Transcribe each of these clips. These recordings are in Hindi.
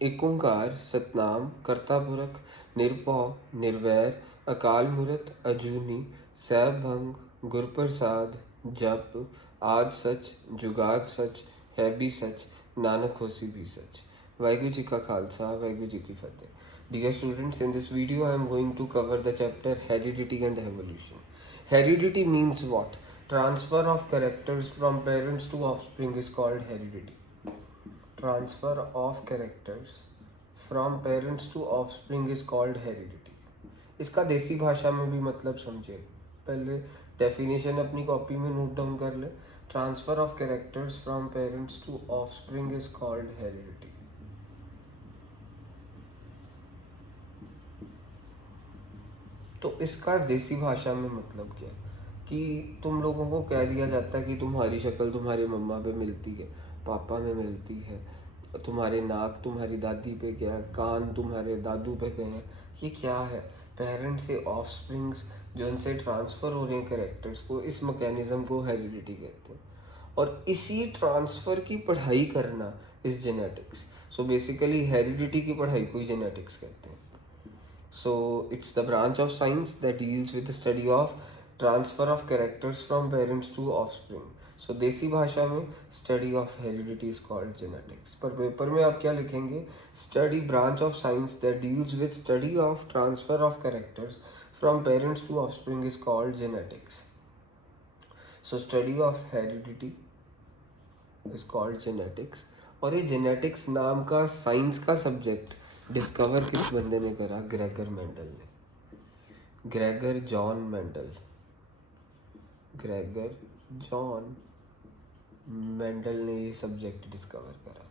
एक ओंकार सतनाम करता पुरख निरभौ निर्वैर अकाल मूरत अजूनी सैभंग गुरप्रसाद जप आद सच जुगाद सच है भी सच नानक होसी भी सच। वाहिगुरु जी का खालसा वाहिगुरु जी की फतेह। Dear students, in this video I am going to cover the chapter Heredity and Evolution. Heredity means what? Transfer of characters from parents to offspring is called heredity. Transfer of characters from parents to offspring is called heredity. इसका देसी भाषा में भी मतलब समझिए। पहले डेफिनेशन अपनी कॉपी में नोट डाउन कर ले। Transfer of characters from parents to offspring is called heredity. तो इसका देसी भाषा में मतलब क्या है कि तुम लोगों को कह दिया जाता है कि तुम्हारी शक्ल तुम्हारी मम्मा पे मिलती है, पापा में मिलती है, तुम्हारे नाक तुम्हारी दादी पे गया है, कान तुम्हारे दादू पे गए हैं। ये क्या है? पेरेंट्स से ऑफस्प्रिंग्स जो उनसे ट्रांसफ़र हो रहे हैं कैरेक्टर्स को, इस मैकेनिज्म को हेरिडिटी कहते हैं। और इसी ट्रांसफ़र की पढ़ाई करना इस जेनेटिक्स। सो बेसिकली हेरिडिटी की पढ़ाई को ही जेनेटिक्स कहते हैं। So it's the branch of science that deals with the study of transfer of characters from parents to offspring. So देसी भाषा में study of heredity is called genetics. पर पेपर में आप क्या लिखेंगे? Study branch of science that deals with study of transfer of characters from parents to offspring is called genetics. So study of heredity is called genetics. और ये genetics नाम का साइंस का सब्जेक्ट डिस्कवर किस बंदे ने करा? ग्रेगर मेंडल ने। Gregor John Mendel, Gregor John Mendel ने ये सब्जेक्ट डिस्कवर करा।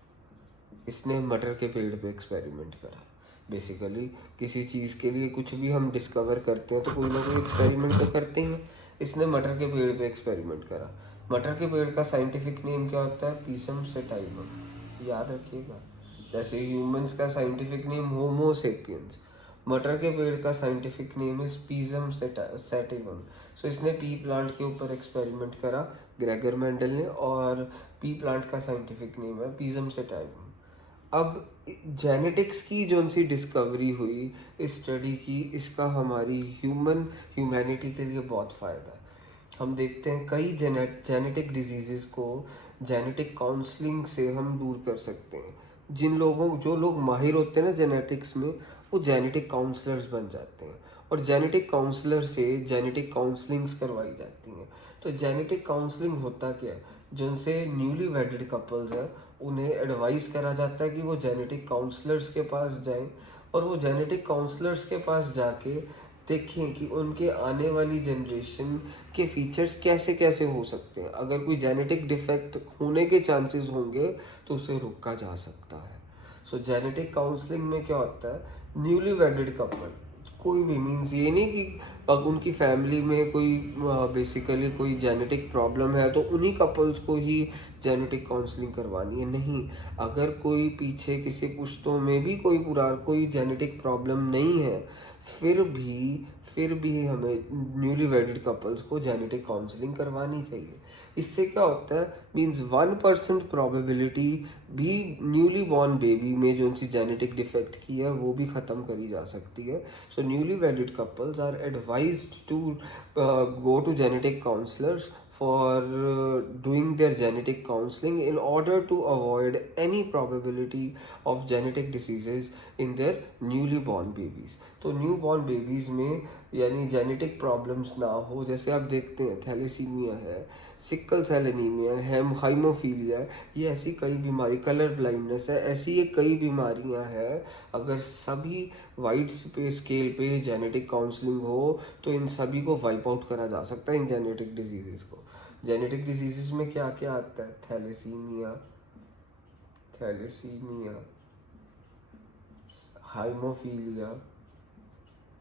इसने मटर के पेड़ पे एक्सपेरिमेंट करा। बेसिकली किसी चीज़ के लिए कुछ भी हम डिस्कवर करते हैं तो कोई ना कोई एक्सपेरिमेंट तो करते ही हैं। इसने मटर के पेड़ पे एक्सपेरिमेंट करा। मटर के पेड़ का साइंटिफिक नेम क्या होता है? Pisum sativum. याद रखिएगा। जैसे ह्यूमंस का साइंटिफिक नेम होमो सेपियंस, मटर के पेड़ का साइंटिफिक नेम इज पीजम सेटिवम। सो इसने पी प्लांट के ऊपर एक्सपेरिमेंट करा ग्रेगर मेंडल ने, और पी प्लांट का साइंटिफिक नेम है पीजम सेटाइवम। अब जेनेटिक्स की जो सी डिस्कवरी हुई, इस स्टडी की, इसका हमारी ह्यूमैनिटी के लिए बहुत फ़ायदा है। हम देखते हैं कई जेनेटिक डिजीज़ को जेनेटिक काउंसलिंग से हम दूर कर सकते हैं। जो लोग माहिर होते हैं ना जेनेटिक्स में, वो जेनेटिक काउंसलर्स बन जाते हैं, और जेनेटिक काउंसलर से जेनेटिक काउंसलिंग्स करवाई जाती हैं। तो जेनेटिक काउंसलिंग होता क्या है? जिनसे न्यूली वेडेड कपल्स हैं उन्हें एडवाइस करा जाता है कि वो जेनेटिक काउंसलर्स के पास जाएं, और वो जेनेटिक काउंसलर्स के पास जाके देखें कि उनके आने वाली जनरेशन के फीचर्स कैसे कैसे हो सकते हैं। अगर कोई जेनेटिक डिफेक्ट होने के चांसेस होंगे तो उसे रोका जा सकता है। सो जेनेटिक काउंसलिंग में क्या होता है? न्यूली वेडेड कपल, कोई भी, मीन्स ये नहीं कि अब उनकी फैमिली में कोई बेसिकली कोई जेनेटिक प्रॉब्लम है तो उन्हीं कपल्स को ही जेनेटिक काउंसलिंग करवानी है, नहीं। अगर कोई पीछे किसी पुश्तों में भी कोई जेनेटिक प्रॉब्लम नहीं है, फिर भी हमें न्यूली वेडेड कपल्स को जेनेटिक काउंसलिंग करवानी चाहिए। इससे क्या होता है? मीन्स 1% प्रोबेबिलिटी भी न्यूली बॉर्न बेबी में जो सी जेनेटिक डिफेक्ट की है वो भी ख़त्म करी जा सकती है। So newly wedded couples are advised to go to genetic counselors for doing their genetic counseling in order to avoid any probability of genetic diseases in their newly born babies. तो न्यू बॉर्न बेबीज़ में यानी जेनेटिक प्रॉब्लम्स ना हो। जैसे आप देखते हैं थैलेसीमिया है, सिकल सेल एनीमिया है, हाइमोफीलिया है, ये ऐसी कई बीमारी, कलर ब्लाइंडनेस है, ऐसी ये कई बीमारियां हैं। अगर सभी वाइड स्केल पे जेनेटिक काउंसलिंग हो तो इन सभी को वाइप आउट करा जा सकता है, इन जेनेटिक डिजीजेस को। जेनेटिक डिजीजेस में क्या क्या आता है? थैलेसीमिया, हाइमोफीलिया।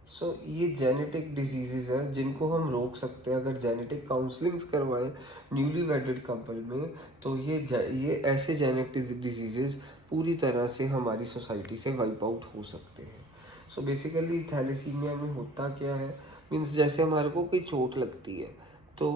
सो ये जेनेटिक डिजीजेज हैं जिनको हम रोक सकते हैं अगर जेनेटिक काउंसलिंग करवाएं न्यूली वेडेड कपल में। तो ये ऐसे जेनेटिक डिजीजेज पूरी तरह से हमारी सोसाइटी से वाइप आउट हो सकते हैं। सो बेसिकली थैलेसीमिया में होता क्या है? मीन्स जैसे हमारे को कोई चोट लगती है तो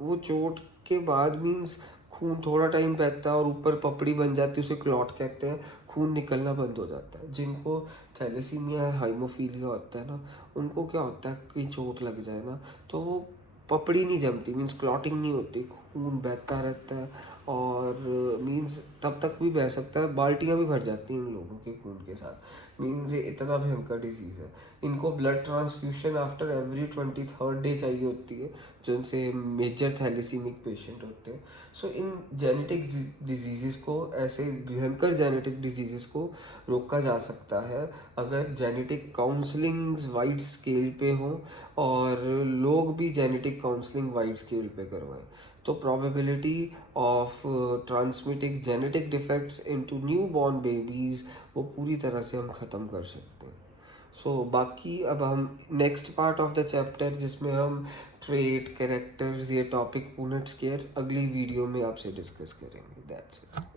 वो चोट के बाद मीन्स खून थोड़ा टाइम बहता है और ऊपर पपड़ी बन जाती है, उसे क्लॉट कहते हैं। खून निकलना बंद हो जाता है। जिनको थैलेसीमिया हाइमोफीलिया होता है ना, उनको क्या होता है कि चोट लग जाए ना तो वो पपड़ी नहीं जमती, मीन्स क्लॉटिंग नहीं होती, खून बहता रहता है और मीन्स तब तक भी बह सकता है, बाल्टियाँ भी भर जाती हैं इन लोगों के खून के साथ। मीन्स ये इतना भयंकर डिजीज़ है। इनको blood transfusion after every 23rd day चाहिए होती है, जिनसे मेजर थैलेसीमिक पेशेंट होते हैं। सो इन जेनेटिक डिजीज़ को, ऐसे भयंकर जेनेटिक डिजीज़ को रोका जा सकता है अगर जेनेटिक काउंसलिंग वाइड स्केल पे हो और लोग भी जेनेटिक काउंसलिंग वाइड स्केल पे करवाएं। तो probability of transmitting genetic defects into new born babies वो पूरी तरह से हम ख़त्म कर सकते हैं। बाकी अब हम next part of the chapter, जिसमें हम ट्रेट कैरेक्टर्स ये टॉपिक पूनट्स केयर अगली वीडियो में आपसे डिस्कस करेंगे। That's it.